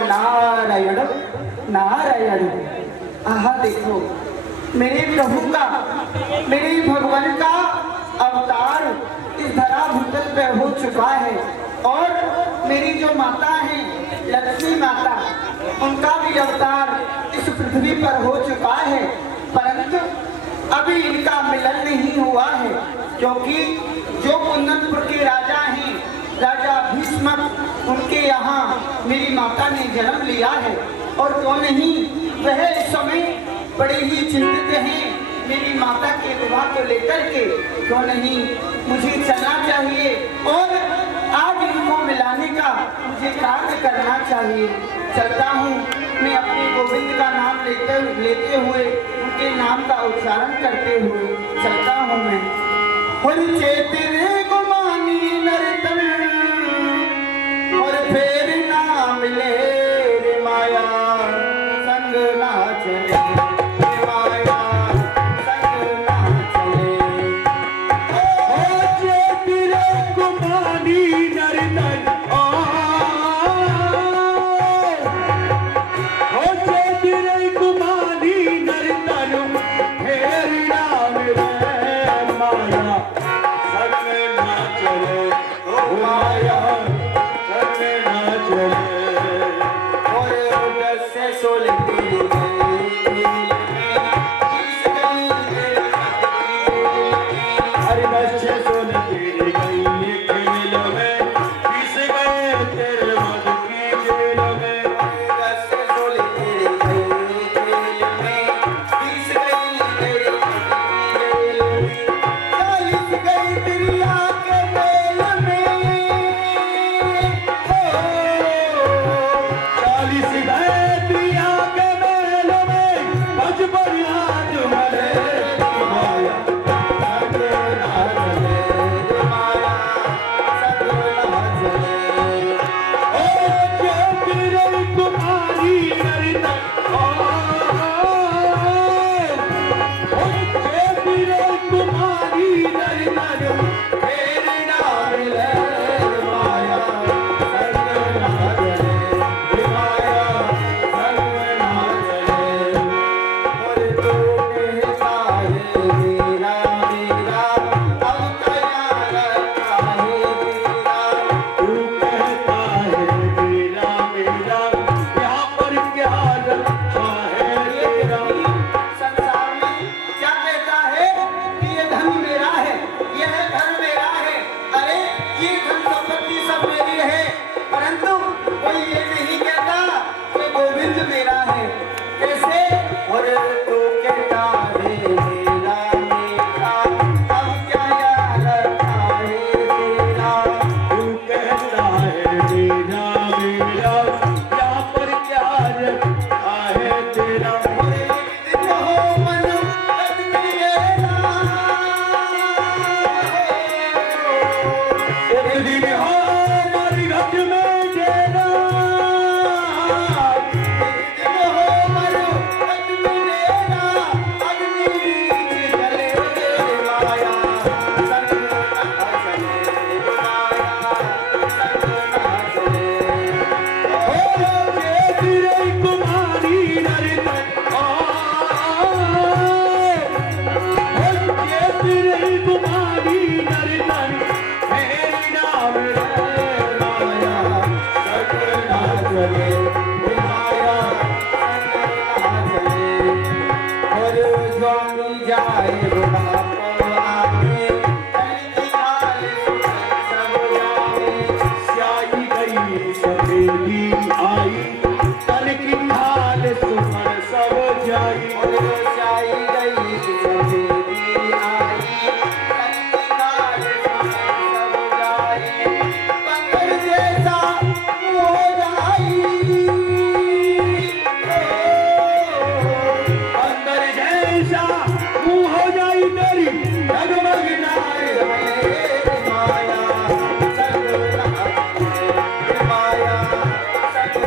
नारायण नारायण। आहा देखो, मेरे प्रभु का, मेरे भगवान का अवतार इस धरा भूतल पे हो चुका है। और मेरी जो माता है लक्ष्मी माता, उनका भी अवतार इस पृथ्वी पर हो चुका है, परंतु अभी इनका मिलन नहीं हुआ है, क्योंकि जो कुंदनपुर के राजा हैं, राजा भीष्मक, उनके यहाँ मेरी माता ने जन्म लिया है। और तो नहीं, वह इस समय बड़े ही चिंतित हैं मेरी माता के विवाह को लेकर के। क्यों नहीं, मुझे चलना चाहिए और आज इनको मिलाने का मुझे कार्य करना चाहिए। चलता हूँ मैं अपने गोविंद का नाम लेते हुए, उनके नाम का उच्चारण करते हुए चलता हूँ मैं। और चेतरे गुमानी नर्तन और फिर ना मिले रे माया, संग ना चले माया, संग ना चले। ओ चेतरे गुमानी नर्तन, ओ चेतरे गुमानी नर्तन, फिर ना मिले माया, संग ना चले माया, संग ना चले। और उधर से सोलती हरि बच्चे सोन तेरी गई खेल में, किस गए तेरे मद की जेल में। चालीस गए प्रिया के मेल में, बचपन याद मरे माया, संग ना चले माया, संग ना चले। ओ चेतरे कुमारी नर्तन, ओ चेतरे कुमारी नर्तन, फिर ना मिले माया, संग ना चले माया, संग ना चले। और तो कहता है मेरा मेरा, अब क्या रखा है मेरा। तू कहता है मेरा मेरा, यहाँ पर क्या रखा है तेरा। संसार में क्या कहता है कि ये धन मेरा है, यह घर मेरा है, अरे ये धन संपत्ति सब मेरी है, परंतु कोई ये नहीं कहता कि गोविंद मेरा है। कैसे? और तो कहता है मेरा मेरा, अब क्या रखा है तेरा। तू कहता है मेरा मेरा, यहाँ पर क्या रखा है तेरा। और एक दिन हो मन अग्नि लेना, एक दिन हो हमारी घट में डेरा, चेतरे कुमारी नर्तन, चेतरे कुमारी नर्तन, मेरी नाम माया, संग ना चले माया, और स्वामी जाए बुढ़ापा आगे, कहीं हाल सब जाए। स्याही गई सफेदी आई, तन की हाल सुमन सब जाई। और जाई गई सफेदी आई, कहीं हाल सब जाए। बंदर जैसा हो जाई, अंदर जैसा मुँह हो जाई तेरी, डगमग नाय माया संग ना चले माया, संग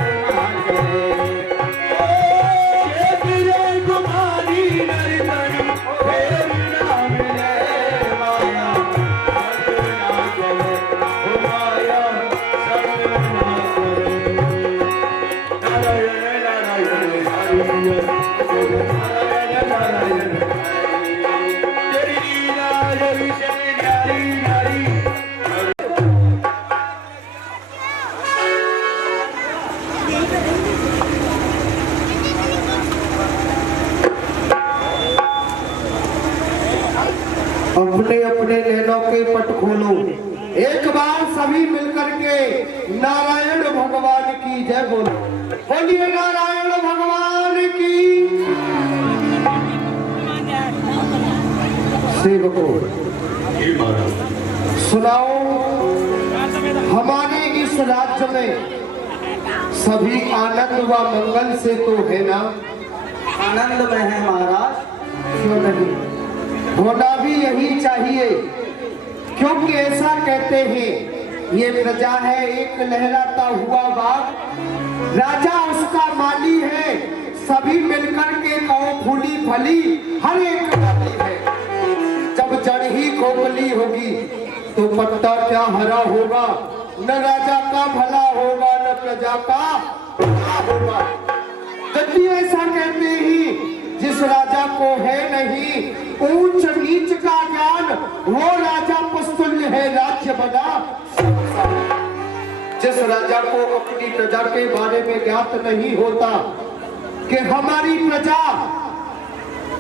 अपने अपने नैनों के पट खोलो, एक बार सभी मिलकर के नारायण भगवान की जय बोलो। बोलिए नारायण भगवान की। सेवकों जी महाराज। सुनाओ, हमारे इस राज्य में सभी आनंद व मंगल से तो है ना? आनंद में है महाराज। क्यों नहीं? होना भी यही चाहिए, क्योंकि ऐसा कहते हैं ये प्रजा है एक लहराता हुआ बाग, राजा उसका माली है, सभी मिलकर के कहो फूली फली हर एक डाली है। जब जड़ ही खोखली होगी तो पत्ता क्या हरा होगा, न राजा का भला होगा न प्रजा का भला होगा। यदि ऐसा कहते ही जिस राजा को है नहीं ऊंच नीच का ज्ञान, वो राजा पुस्तुल्य है राज्य बना। जिस राजा को अपनी प्रजा के बारे में ज्ञात नहीं होता कि हमारी प्रजा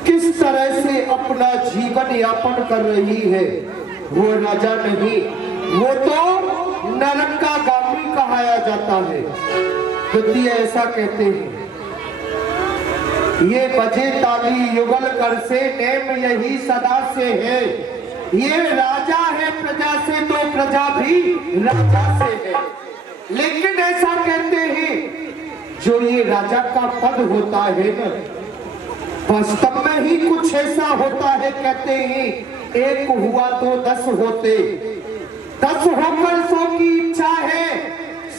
किस तरह से अपना जीवन यापन कर रही है, वो राजा नहीं, वो तो नरक का गामी कहाया जाता है। यदि ऐसा कहते हैं ये बजे ताली युगल कर से नेम यही सदा से है, ये राजा है प्रजा से तो प्रजा भी राजा से है। लेकिन ऐसा कहते हैं जो ये राजा का पद होता है ना, वास्तव में ही कुछ ऐसा होता है। कहते हैं एक हुआ तो 10 होते, 10 होकर 100 की इच्छा है,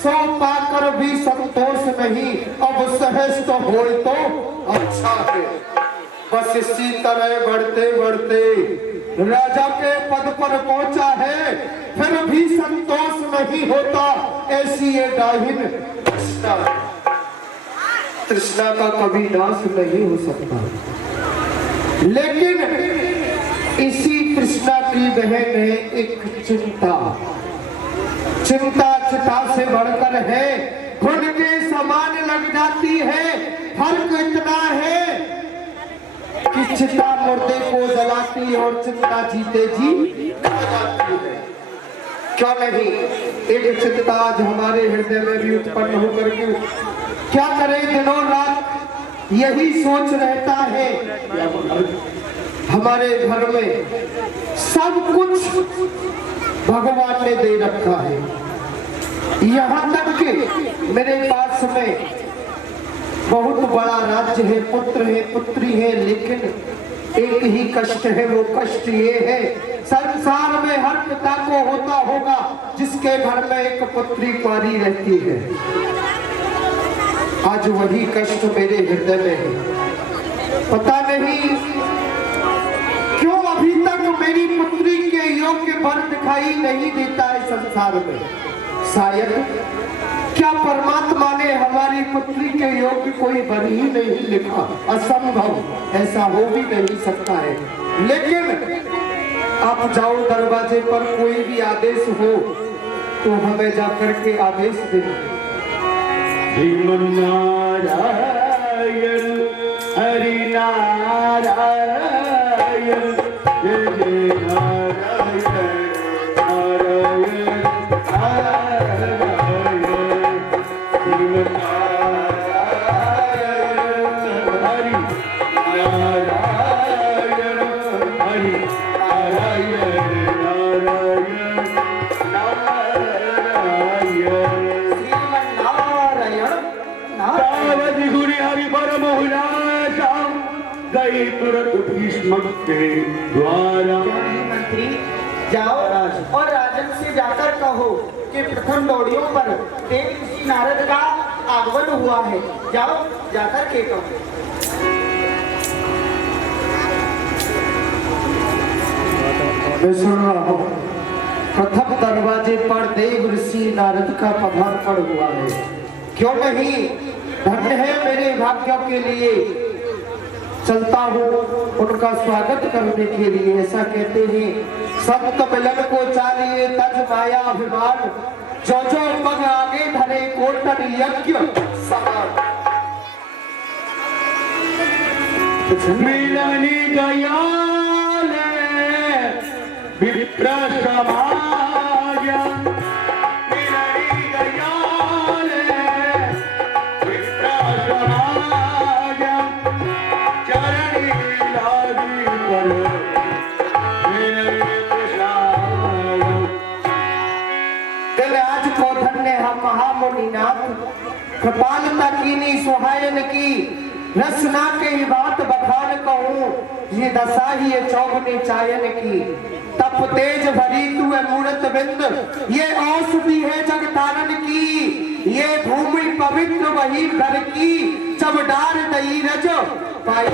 100 पाकर भी संतोष नहीं, अब सहज तो हो तो अच्छा है। बस इसी तरह बढ़ते बढ़ते राजा के पद पर पहुंचा है, फिर भी संतोष नहीं होता। ऐसी ये डाहिन तृष्णा, तृष्णा का कभी नाश नहीं हो सकता। लेकिन इसी तृष्णा की बहन है एक चिंता। चिंता चिता से बढ़कर है, खुद के समान लग जाती है। फर्क इतना है कि चिता मुर्दे को जलाती और चिंता जीते जी खा जाती है। क्यों नहीं? एक चिंता आज हमारे हृदय में भी उत्पन्न होकर के क्या करें, दिनों रात यही सोच रहता है। हमारे घर में सब कुछ भगवान ने दे रखा है, यहाँ तक कि मेरे पास में बहुत बड़ा राज्य है, पुत्र है, पुत्री है, लेकिन एक ही कष्ट है। वो कष्ट ये है, संसार में हर पिता को होता होगा जिसके घर में एक पुत्री कुंवारी रहती है। आज वही कष्ट मेरे हृदय में है। पता नहीं क्यों अभी तक मेरी पुत्री के योग्य वर दिखाई नहीं देता है संसार में। शायद क्या परमात्मा ने हमारी पुत्री के योग्य कोई वर ही नहीं लिखा? असंभव, ऐसा हो भी नहीं सकता है। लेकिन आप जाओ दरवाजे पर, कोई भी आदेश हो तो हमें जाकर के आदेश दें। श्रीमन्नारायण हरि नारायण जय जय नारायण नारायण नारायण। श्रीमन्नारायण हरि नारायण हरि नारायण नारायण नारायण। हरि परम गई तुरंत भीष्म के द्वारा। मंत्री जाओ और राजन से जाकर कहो कि प्रथम दौड़ियों पर देव ऋषि नारद का आगमन हुआ है। जाओ जाकर के कहो। मैं सुन रहा हूँ प्रथम दरवाजे पर देव ऋषि नारद का पदार्पण हुआ है। क्यों नहीं? धन्य है मेरे भाग्यों के लिए। चलता हूँ उनका स्वागत करने के लिए। ऐसा कहते हैं संत मिलन को चालिए तज माया अभिमान, जो जो पग आगे धरे कोटन यज्ञ समान। मिलनी गया विप्र समाज मिलई गयाल विप्र समाज चरणी लागी पर आज को धन्य हम महामुनिनाथ कृपालता कीनी सुहायन की रसना के ही बात बखान कहूँ ये दशा ही ये चौगने चायन की तप तेज भरी तू है मूरत बिंद ये औषधि है जग तारण की ये भूमि पवित्र वही घर की चमडार दई रज पाई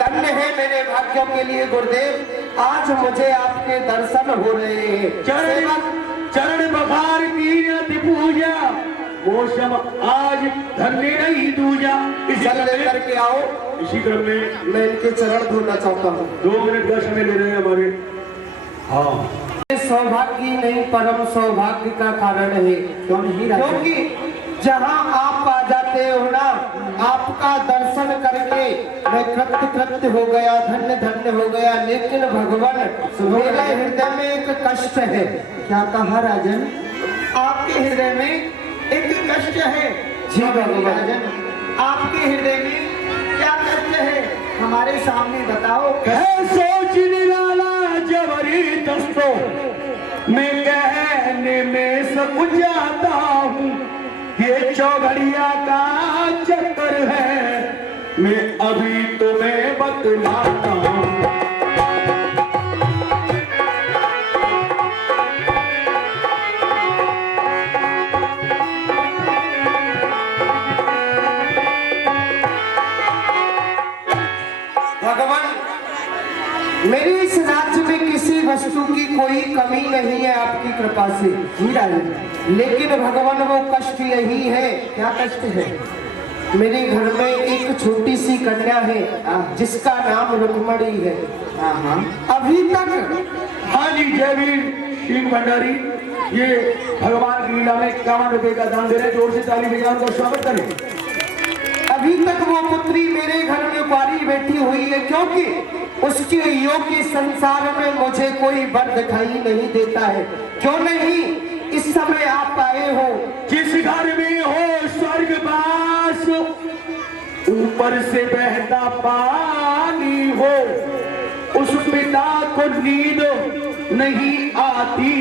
धन्य है मेरे भाग्यों के लिए गुरुदेव आज मुझे आपके दर्शन हो रहे हैं चरण बखार की अति पूजा मौसम आज धन्य नहीं दूजा जल लेकर के आओ इसी क्रम में मैं इनके चरण धोना चाहता हूँ 2 मिनट का समय ले रहे हैं हमारे। हाँ सौभाग्य नहीं परम सौभाग्य का कारण है क्यों नहीं क्योंकि जहाँ आप आ जाते हो ना आपका दर्शन करके मैं कृत्य हो गया धन्य धन्य हो गया लेकिन भगवान मेरे हृदय में एक कष्ट है। क्या कहा राजन? आपके हृदय में एक कष्ट है। जी भगवान राजन आपके हृदय में क्या कष्ट है हमारे सामने बताओ। सोच निराला जबरी दोस्तों मैं कहने में सब जाता हूँ ये चौघड़िया का चक्कर है मैं अभी तुम्हें बतलाता हूँ। मेरी इस राज्य में किसी वस्तु की कोई कमी नहीं है आपकी कृपा से जी राजन लेकिन भगवान वो कष्ट यही है। क्या कष्ट है? मेरे घर में एक छोटी सी कन्या है जिसका नाम रुक्मणी है। अभी तक हाँ जी जयवीर सिंह भंडारी ये भगवान की लीला में 51 रुपए का दान दे रहे जोर से ताली बजा उनका स्वागत करें। अभी तक वो पुत्री मेरे घर में कुंवारी बैठी हुई है क्योंकि उसके योग्य संसार में मुझे कोई वर दिखाई नहीं देता है। क्यों नहीं इस समय आप आए हो? जिस घर में हो स्वर्गवास ऊपर से बहता पानी हो उस पिता को नींद नहीं आती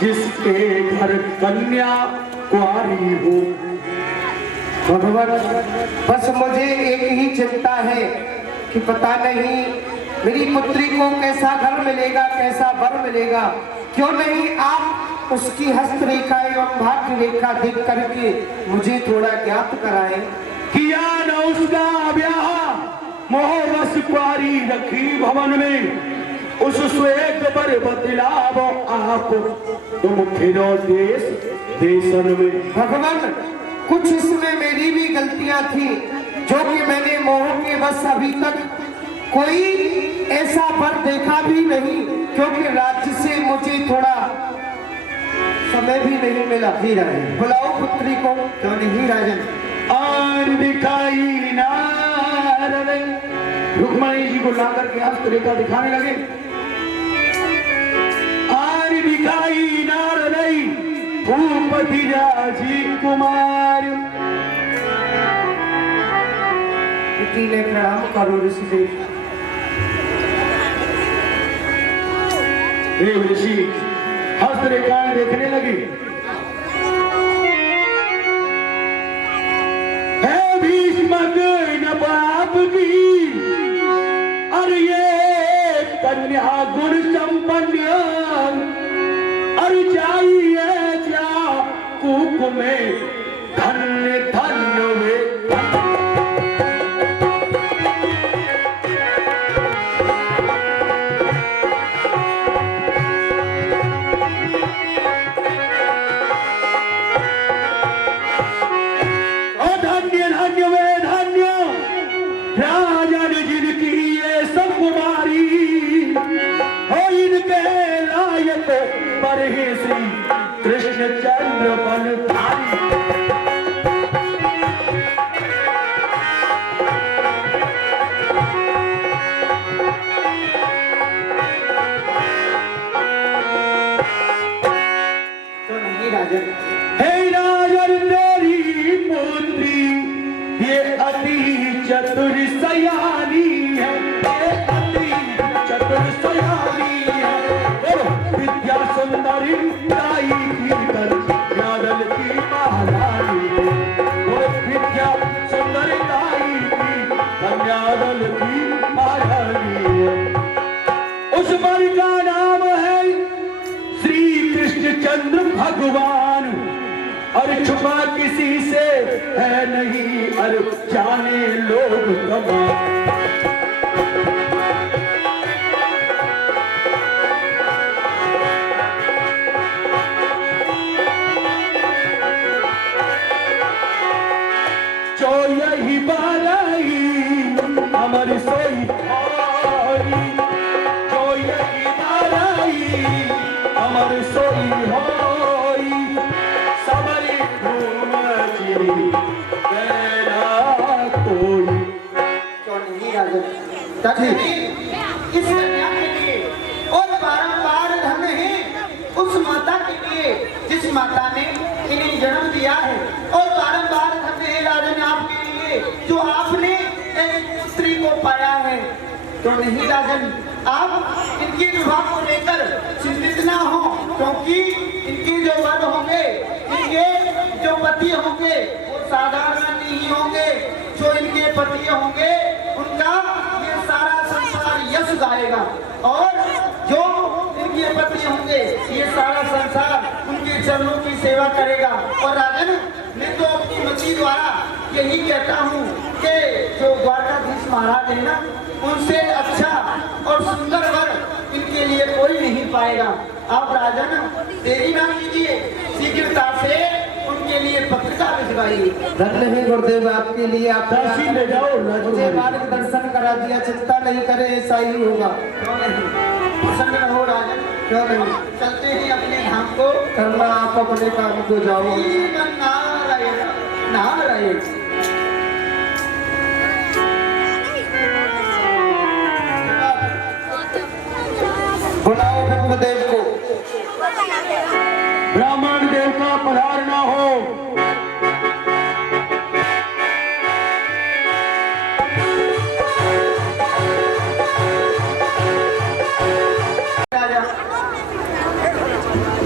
जिसके घर कन्या कुंवारी हो। भगवान बस मुझे एक ही चिंता है कि पता नहीं मेरी पुत्री को कैसा घर मिलेगा कैसा वर मिलेगा। क्यों नहीं आप उसकी हस्तरेखा एवं भाग्य रेखा देख करके मुझे थोड़ा ज्ञात कराएं। किया न उसका ब्याह मोहवश कुंवारी रखी भवन में उस स्वेग पर बतलाव आप तुम फिरो देश देशन में। भगवान कुछ इसमें मेरी भी गलतियां थी जो कि मैंने मोह के बस अभी तक कोई ऐसा वर देखा भी नहीं क्योंकि राज्य से मुझे थोड़ा समय भी नहीं मिला। ही राजन बुलाओ पुत्री को। क्यों नहीं राजन? और दिखाई नारद रुक्मणी जी को लाकर के हस्तरेखा दिखाने लगे। और दिखाई नारद भूपति राजी कुमार ने प्रणाम करो ऋषिदेव। ऋषि हस्तरेखाएं देखने लगी। है भीष्मक न बाप की और ये कन्या गुण संपन्न और चाहिए क्या कुक में धन्य धन्य वे पर ही श्री कृष्ण चंद्र बलधारी। छुपा किसी से है नहीं, अरे जाने लोग तमाम। जो यही बाराई अमर सोई होई, जो यही बाराई अमर सोई होई, सबरी घूम तेरा कोई। क्यों नहीं राजन? तभी इस कन्या के लिए और बारंबार धन ही उस माता के लिए जिस माता ने इन्हें जन्म दिया है, और बारंबार धन है राजन आपके लिए जो आपने एक स्त्री को पाया है। तो नहीं राजन, आप इनके विवाह को लेकर चिंतित ना हो, क्योंकि इनके जो वर होंगे, इनके जो पति होंगे वो साधारण नहीं होंगे। जो इनके पति होंगे उनका ये सारा संसार यश गाएगा, और जो इनके पति होंगे ये सारा संसार उनके चरणों की सेवा करेगा। और राजन, मैं तो अपनी मति द्वारा यही कहता हूँ कि जो द्वारकाधीश महाराज है ना, उनसे अच्छा और सुंदर वर इनके लिए कोई नहीं पाएगा। आप राजन देरी ना कीजिए, शीघ्रता से उनके लिए पत्रिका भिजवाइए। धन्य है गुरुदेव आपके लिए, आप तहसील ले जाओ, मुझे मार्गदर्शन करा दिया, चिंता नहीं करे, ऐसा ही होगा। क्यों नहीं? प्रसन्न रहो राजन। क्यों नहीं? चलते हैं अपने धाम को। करना आप अपने काम को जाओ। नारायण नारायण। बुलाओ ब्रह्मदेव को। ब्राह्मण देव का पधारना हो।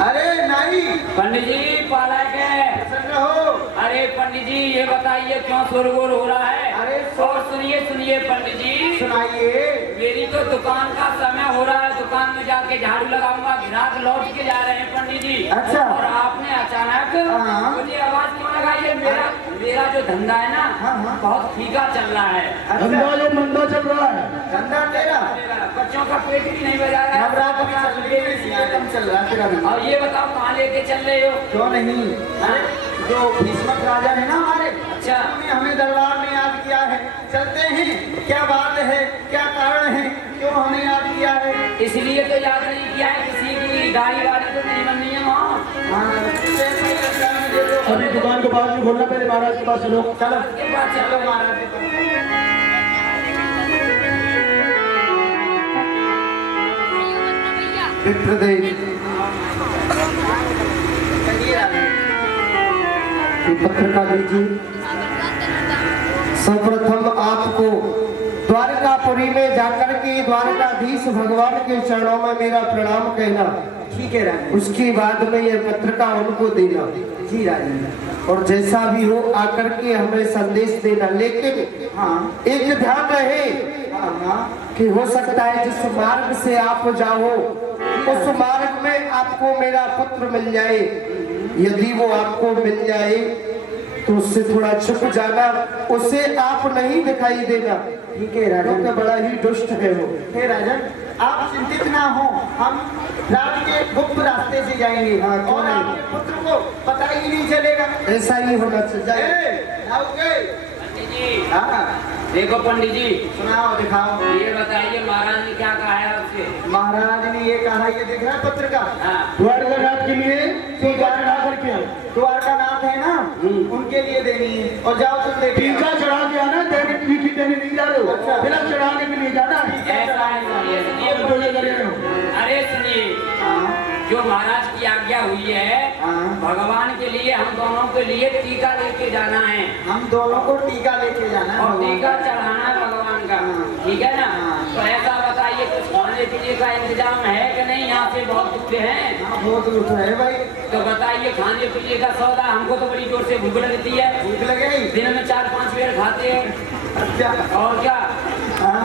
अरे नहीं पंडित जी पालक है। प्रसन्न रहो। अरे पंडित जी ये बताइए क्यों शोरगुल हो रहा है? अरे और सुनिए सुनिए पंडित जी, सुनाइए। मेरी तो दुकान का समय हो रहा है, दुकान में जाके झाड़ू लगाऊंगा, ग्राहक लौट के जा रहे हैं पंडित जी। अच्छा। और आपने अचानक हाँ। मुझे आवाज क्यों लगाई है? मेरा मेरा जो धंधा है ना, हाँ, हाँ। बहुत फीका चल रहा है। धंधा जो मंदा चल रहा है, धंधा तेरा बच्चों का पेट भी नहीं बजा रहा नवरात्र की चल रही है, इसलिए कम चल रहा है तेरा धंधा। और ये बताओ कहाँ लेके चल रहे हो? क्यों नहीं? अरे जो भीष्मक राजा है ना हमारे, अच्छा। उन्होंने हमें दरबार में याद किया है। चलते हैं, क्या बात है, क्या कारण है, क्यों हमें याद किया है? इसलिए तो याद नहीं किया है, किसी की गाड़ी वाड़ी तो नहीं बननी है वहाँ। अभी दुकान को बाहर नहीं खोलना, पहले महाराज के पास चलो। चलो के बाद चलो चलो महाराज के पास। विप्रदेव, कहिए राजा। ये पत्रिका लीजिए। सर्वप्रथम आपको द्वारकापुरी में जाकर के द्वारकाधीश भगवान के चरणों में मेरा प्रणाम कहना। ठीक है राजा। उसके बाद में यह पत्रिका उनको देना। जी राजा। और जैसा भी हो आकर के हमें संदेश देना, लेकिन हाँ एक ध्यान रहे हाँ हाँ। कि हो सकता है जिस मार्ग से आप जाओ उस मार्ग में आपको मेरा पुत्र मिल जाए। यदि वो आपको मिल जाए तो उससे थोड़ा छुप जाना, उसे आप नहीं दिखाई देना। ठीक है राजा। क्योंकि बड़ा ही दुष्ट है वो। हे राजन, आप चिंतित ना हो, हम राज के गुप्त रास्ते से जाएंगे। हाँ, क्यों और नहीं? आपके पुत्र को पता ही नहीं चलेगा। ऐसा ही होना चाहिए। आओगे? पंडित जी हाँ देखो पंडित जी, सुनाओ, दिखाओ। ये बताइए महाराज ने क्या कहा है आपसे? महाराज ने ये कहा, ये दिख रहा है पत्रिका, हाँ। द्वारकानाथ के लिए टीका चढ़ा करके आओ। द्वारकानाथ है ना, उनके लिए देनी है। और जाओ तुम लेके टीका आओ। चढ़ा के आना, देने पीठी देने नहीं जा रहे हो, अच्छा। तिलक चढ़ाने के लिए जाना है। ऐसा है, सुनिए सुनिए तो ये कर रहे हो। अरे सुनिए, हाँ जो महाराज की आज्ञा हुई है, हाँ। भगवान के लिए हम दोनों के लिए टीका लेके जाना है, हम दोनों को टीका लेके जाना है और भगवान टीका का। चढ़ाना है भगवान का। हाँ। ठीक है ना? हाँ। तो ऐसा बताइए कुछ खाने पीने का इंतजाम है कि नहीं? यहाँ से बहुत दूर है। हाँ बहुत दुख है भाई। तो बताइए खाने पीने का सौदा, हमको तो बड़ी जोर से भूख लगती है, भूख लगेगी। दिन में 4-5 बेर खाते हैं। अच्छा। और क्या? हाँ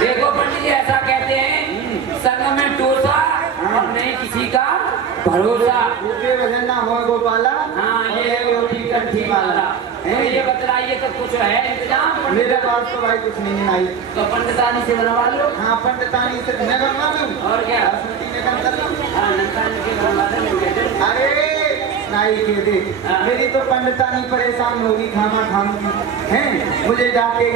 देखो पंडित जी, ऐसा कहते हैं संग में टोसा और नहीं किसी का भरोसा। भूखे वजन ना हो गोपाला। हाँ, ये छठी माला तो ये बतलाइए तो कुछ है इंतजाम? मेरे पास तो भाई कुछ नहीं है नाई। तो पंडितानी से बनवा लो। हाँ पंडितानी से मैं बनवा दूँ और क्या? स्मृति में काम कर लूँ। हाँ नंदानी के बनवा दो। अरे नाई के दे हाँ। मेरी तो पंडितानी परेशान होगी खाना खाऊंगी हैं मुझे जाके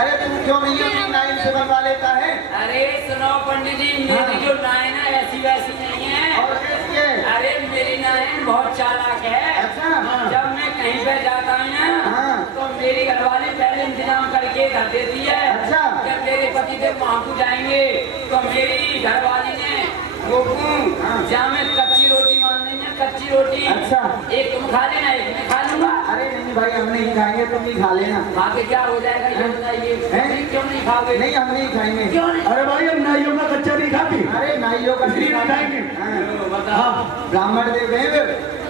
अरे तू क्यों नहीं अपनी नाई से बनवा लेता है? अरे सुनो पंडित जी, मेरी जो नायन है ऐसी वैसी नहीं है। और कैसी है? अरे मेरी नायन बहुत चालाक है। अच्छा जब मैं कहीं पे जाता हूँ ना हाँ। तो मेरी घरवाली पहले इंतजाम करके घर देती है। अच्छा। जब मेरे पति देव वहाँ को जाएंगे तो मेरी घरवाली ने वो हाँ। जहाँ में कच्ची रोटी मान लेंगे, कच्ची रोटी। अच्छा। एक तुम खा लेना, एक मैं खा लूंगा। अरे नहीं भाई हम नहीं खाएंगे तुम भी खा लेना। खा के क्या हो जाएगा ये बताइए? हैं? क्यों नहीं खाओगे? नहीं हम नहीं खाएंगे। क्यों नहीं? अरे भाई हम नाइयों का कच्चा नहीं खाती। अरे नाइयों का इसलिए नहीं खाएंगे। हाँ। बताओ ब्राह्मण देव हैं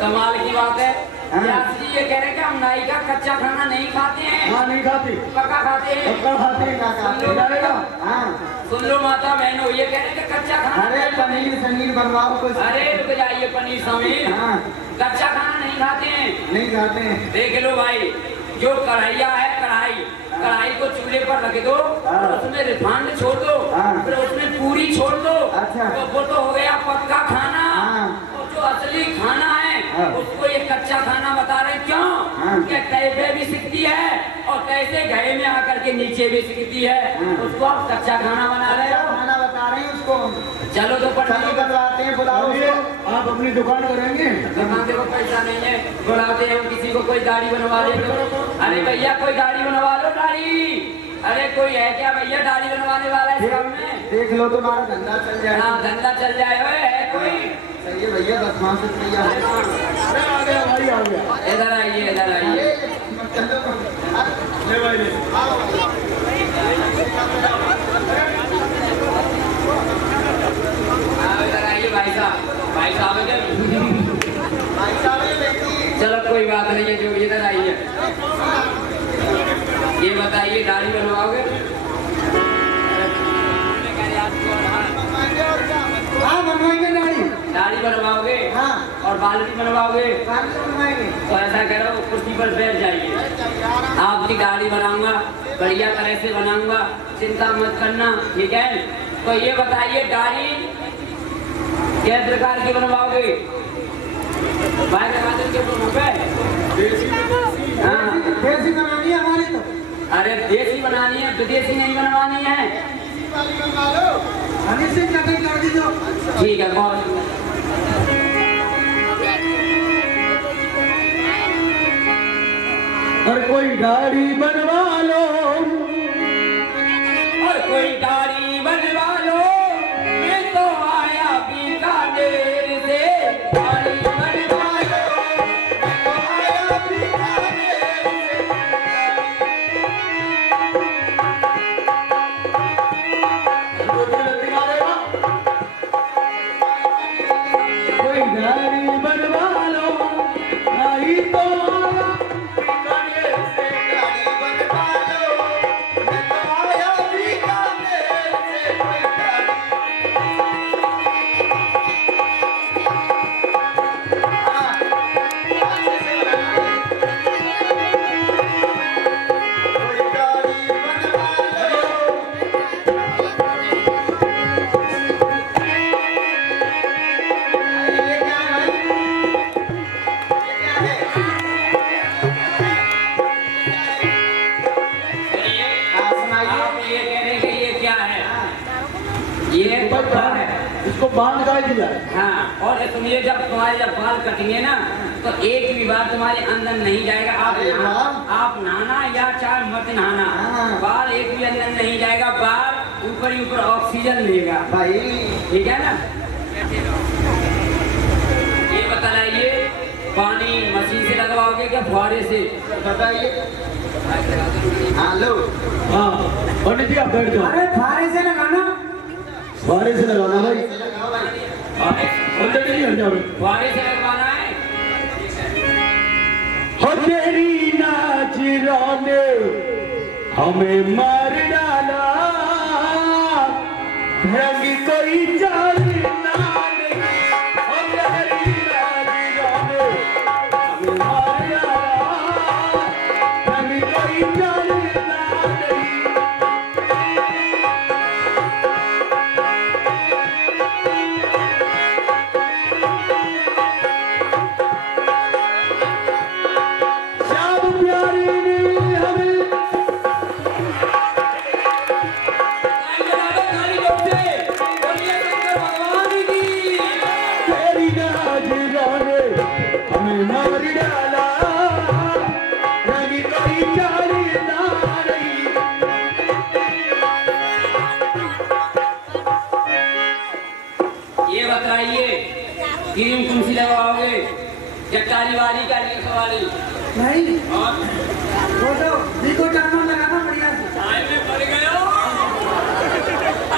कमाल की बात है। हाँ। व्यास जी ये कह रहे हैं कि हम नाई का कच्चा खाना नहीं खाते हैं, हाँ नहीं खाती, पक्का खाते हैं। पक्का खाते का खाते जाएगा। हाँ। सुन लो माता बहनों, ये कह रहे हैं कि कच्चा खाना अरे नहीं खाते हैं। पनीर बनवाओ कुछ। अरे रुक जाइए पनीर समीर, हाँ कच्चा खाना नहीं खाते हैं। नहीं खाते हैं। देख लो भाई, जो कढ़ाइया है कढ़ाई को चूल्हे पर रख दो, हाँ। उसमें रिफाइंड छोड़ दो, हाँ। फिर उसमें पूरी छोड़ दो। अच्छा। तो वो तो हो गया पक्का खाना। हाँ। और जो असली खाना है हाँ। उसको ये कच्चा खाना बता रहे क्यों? हाँ। कि तय पे भी सिकती है और तैसे गए में आकर के नीचे भी सिकती है। हाँ। उसको आप कच्चा खाना बना रहे क्या हो। खाना बता रहे हैं उसको? चलो तो चलो पटना बनवाते हैं बुलाओ बोलिए, उसको। आप अपनी दुकान करेंगे? दुकान देखो पैसा नहीं है, बुलाते हैं किसी को, कोई गाड़ी बनवा ले तो। अरे भैया कोई गाड़ी बनवा लो, गाड़ी। अरे कोई है क्या भैया गाड़ी बनवाने वाला है सब में? देख लो तुम्हारा धंधा चल जाए। हाँ धंधा चल जाए। ओए, है कोई? सही है भैया 10 माह से रुपया है। अरे आ गया भाई, आ गया। इधर आइए, इधर आइए। ले भाई ले। हाँ, इधर आइए भाई साहब, भाई साहब इधर। भाई साहब ये व्यक्ति चलो कोई बात नहीं है, जो इधर आइए। ये बताइए गाड़ी बनवाओगे? हाँ बनवाएंगे गाड़ी। दाढ़ी बनवाओगे? हाँ। और बाल भी बनवाओगे? गाड़ी तो बनवाएंगे। तो ऐसा करो, कुर्सी पर बैठ जाइए, आपकी दाढ़ी बनाऊंगा, बढ़िया तरह से बनाऊंगा, चिंता मत करना, ठीक है? तो ये बताइए दाढ़ी किस प्रकार की बनवाओगे? भाई टमाटर के ऊपर पे? हाँ। देसी बनानी है हमारी तो। अरे देसी बनानी है, विदेशी नहीं बनवानी है। वाली बनवा लो। हनी सिंह कटिंग कर दीजिए। ठीक है बहुत। और कोई गाड़ी बनवा लो, और कोई दाढ़ी बनवा लो, मैं तो आया बीकानेर से। दाढ़ी बनवा लो, मैं तो आया बीकानेर से। कोई गाड़ी बनवा लो, नहीं तो बीकानेर से। गाड़ी बनवा लो। मैं तो आया बीकानेर से। कोई गाड़ी। हाँ। अच्छे से बनाना है। कोई गाड़ी बनवा लो। ये क्या है भाई? ये क्या है? सुनिए, हाँ, सुनाइए। आप ये कह रहे हैं कि ये क्या है? ये पत्थर है। इसको बांध कर दिया। हाँ, और सुनिए, जब बाल कटेंगे ना तो एक भी बार तुम्हारे अंदर नहीं जाएगा। अरे वाह। आप नहाना या चाहे मत नहाना, हाँ। बाल एक भी अंदर नहीं जाएगा। बाल ऊपर ही ऊपर ऑक्सीजन लेगा, भाई ठीक है ना? ये बताइए, पानी मशीन से लगवाओगे क्या फुहारे से? बताइए। हाँ लो। हाँ पंडित जी आप बैठ जाओ। अरे थारे से लगाना। फुहारे से लगाना भाई। लगाओ भाई। पंडित जी हट जाओ। फुहारे से लगवाना है। हो तेरी नाचरों ने हमें मार डाला, रंग कोई चाल ना नहीं। हो तेरी नाचरों ने हमें मार डाला, भाई और बोलो जी को टाइम लगाना बढ़िया से। चाय में पड़ गए हो।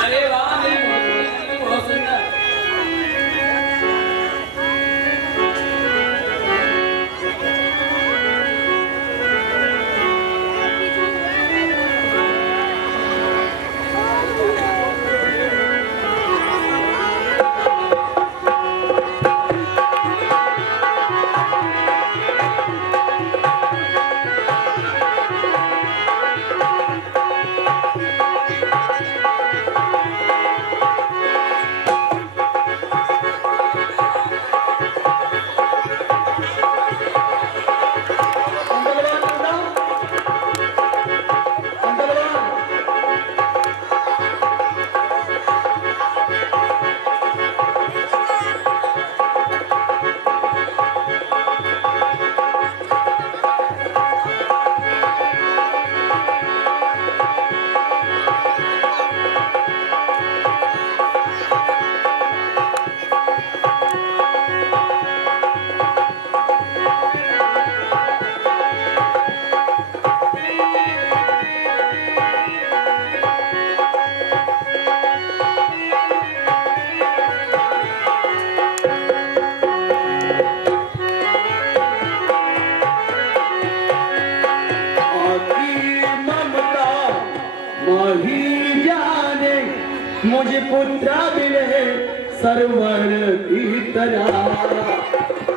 अरे वाह मेरी भोसड़ी, बहुत सुंदर। माही जाने मुझे पुत्र मिले सरवर की तरह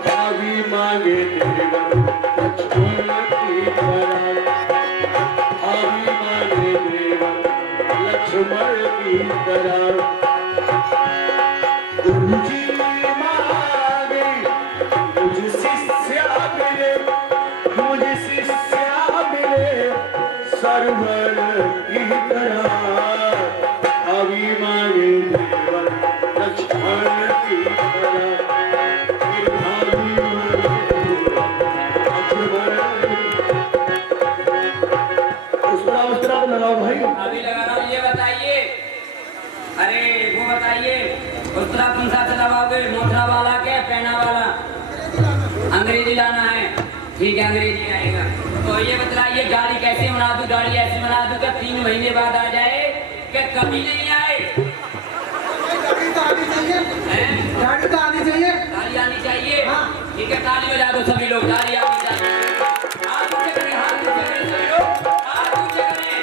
भाभी मांगे देवर लक्ष्मण की तरह भाभी मांगे देवर लक्ष्मण की तरह गुरुजी मांगे मुझे शिष्या मिले मुझे शिष्या मिले सरवर की तरह अभी मांगे देवर लक्ष्मण की तरह अभी मांगे उस तरह लगाओ भाई। अभी लगा रहा हूँ। ये बताइए, अरे वो बताइए उस तरह कौन सा चलाओगे, मोथरा वाला के पैना वाला? अंग्रेजी लाना है, ठीक है अंग्रेजी आएगा। तो ये बतलाइए गाड़ी कैसे बना दूं, गाड़ी ऐसे बना दूं कि 3 महीने बाद आ जाए कि कभी नहीं आए? गाड़ी तो आनी चाहिए, हैं? गाड़ी तो आनी चाहिए। गाड़ी आनी चाहिए। हाँ। ठीक है ताली बजा दो सभी लोग, गाड़ी आनी चाहिए। हाथ ऊंचे करें, हाथ ऊंचे करें सभी लोग, हाथ ऊंचे करें,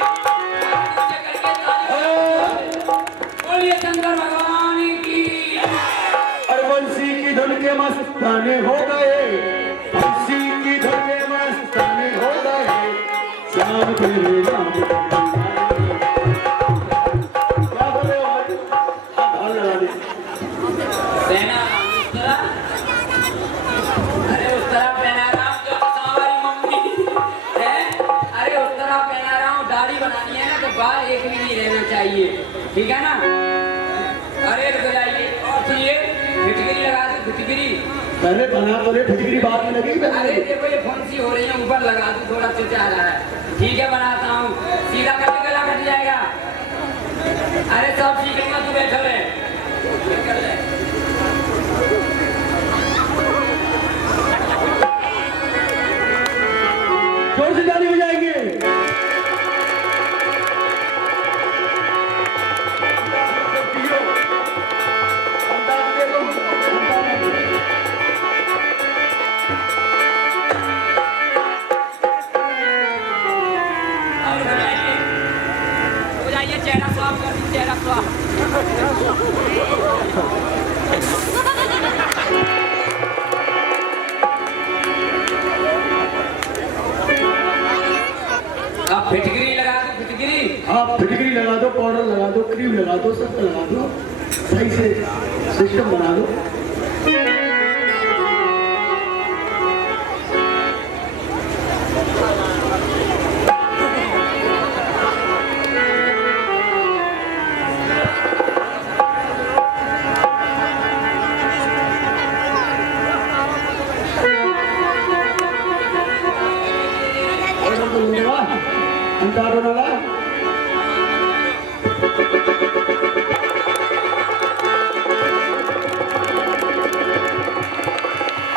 हाथ ऊंचे करके ताली बजाओ। बोलिए शंकर भगवान की। और बंसी की धुन के मस्ताने हो गए, बंसी की धुन के मस्ताने हो गए, श्याम तेरे नाम क्या बोले हो भाई? हाथ लगा दे। पहना उस तरह, अरे उस तरह पहना रहा हूँ जो हमारी मम्मी है। अरे उस तरह पहना रहा हूँ, दाढ़ी बनानी है ना तो बाल एक भी नहीं रहना चाहिए, ठीक है ना? अरे रुक जाइए और सुनिए, फिटकरी लगा दो, फिटकरी। पहले बना बोले फिटकरी बाद में लगी। अरे देखो ये फंसी हो रही है, ऊपर लगा दूं, थोड़ा चिपचा रहा है। ठीक है बनाता हूँ, सीधा करके गला कट जाएगा। अरे सब सीखेगा, तू बैठा है। जोर से ताली बजाएंगे। चेहरा साफ कर दी, चेहरा साफ। अब फिटकरी लगा दो, फिटकरी। आप फिटकरी लगा दो, पाउडर लगा दो, क्रीम लगा दो, सब लगा दो, सही से सिस्टम बना दो। अंतारो नाला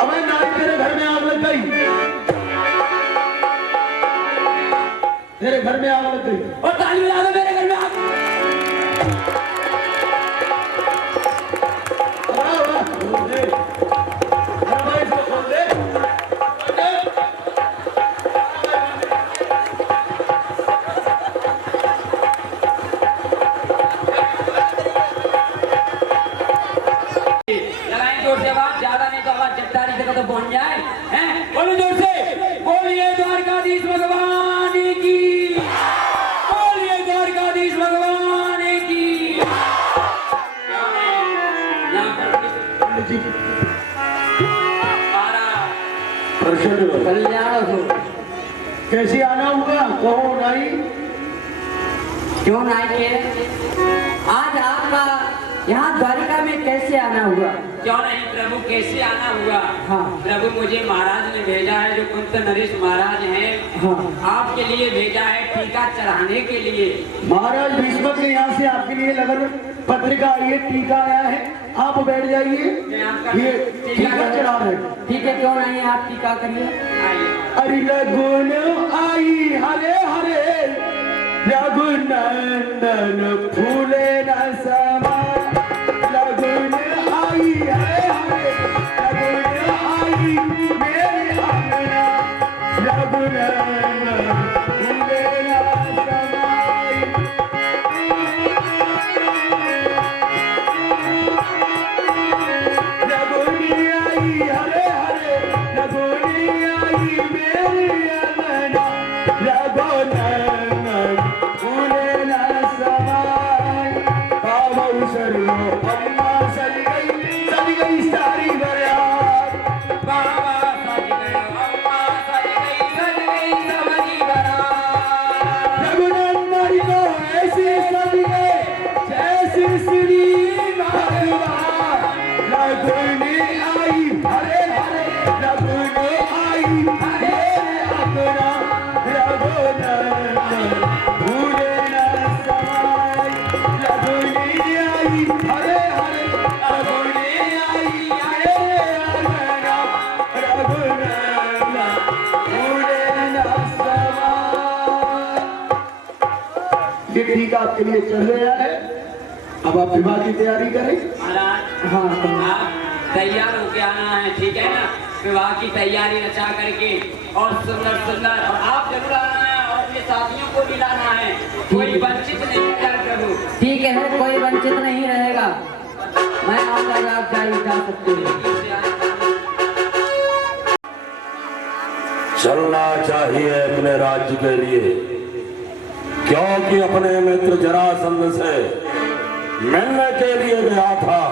अबे नाई तेरे घर में आग लग गई। तेरे घर में आग लग गई। और ताली बजा दो मेरे घर में आग। खोल दे, अरे भाई इसको खोल दे। लगाएं जोर से आवाज, ज्यादा नहीं तो आवाज चट्टारी तक तो पहुंच जाए। हैं? बोलो जोर से, बोलिए द्वारकाधीश भगवान की, बोलिए द्वारकाधीश भगवान की। यहाँ पर जी हमारा प्रसन्न हो। कल्याण हो। कैसे आना हुआ कहो नहीं। क्यों नहीं है? आज आपका यहाँ द्वारिका में कैसे आना हुआ? क्यों नहीं प्रभु, कैसे आना हुआ? हाँ प्रभु, मुझे महाराज ने भेजा है, जो कुंत नरेश महाराज हैं, हाँ आपके लिए भेजा है टीका चढ़ाने के लिए। महाराज भीष्म के यहाँ से आपके लिए लगन पत्रिका आई है, टीका आया है, आप बैठ जाइए। ये टीका चढ़ा रहे। ठीक है, क्यों नहीं आप टीका करिए। अरे लगुन आई हरे हरे रघुनंदन फूले न समा। लगुन आई हरे हरे लगुन आई मेरे अंगना। रघुनंदन फूले न समाई। लगुन आई हरे हरे लगुन आई मेरे अंगना। रघुनंदन फूले न समाई। बाबू सरियो अम्मा सज गई सारी बरियात। बाबा सज गया, अम्मा सज गई सबरी बारात। रघुनंदन को ऐसे सज गए जैसे श्री भगवान। लगुन आई हरे हरे लगुन आई मेरे अंगना। रघुनंदन फूले न समाई। लगुन आई हरे हरे लगुन आई मेरे अंगना। रघुनंदन फूले न समाई। ये टीका आपके लिए चल रहा है, अब आप विवाह की तैयारी करें। महाराज हाँ आप तैयार होके आना है, ठीक है ना? विवाह की तैयारी रचा करके और सुंदर सुंदर, और आप जरूर आना है और अपने साथियों को भी लाना है। कोई वंचित नहीं रहेगा प्रभु। ठीक है, कोई वंचित नहीं रहेगा। मैं आऊंगा, आप जा सकते हो। चलना चाहिए अपने राज्य के लिए, क्योंकि अपने मित्र जरासंध से मिलने के लिए गया था।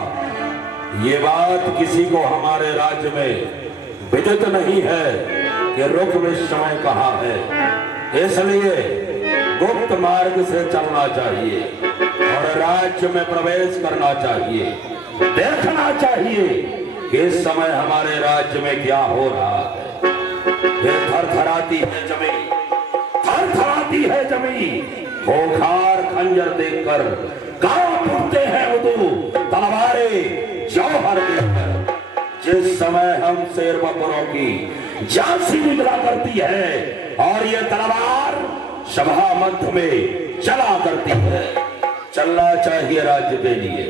ये बात किसी को हमारे राज्य में विदित नहीं है कि रुक विस्मय कहाँ है। इसलिए गुप्त मार्ग से चलना चाहिए और राज्य में प्रवेश करना चाहिए। देखना चाहिए कि इस समय हमारे राज्य में क्या हो रहा है। फिर थरथराती है जमीन, थरथराती है जमीन। खोखार खंजर देखकर कांप उठते हैं उदू, तलवारें जौहर देखकर। जिस समय हम शेर बकरों की झांसी निकला करती है और ये तलवार सभा मध्य में चला करती है। चलना चाहिए राज्य के लिए।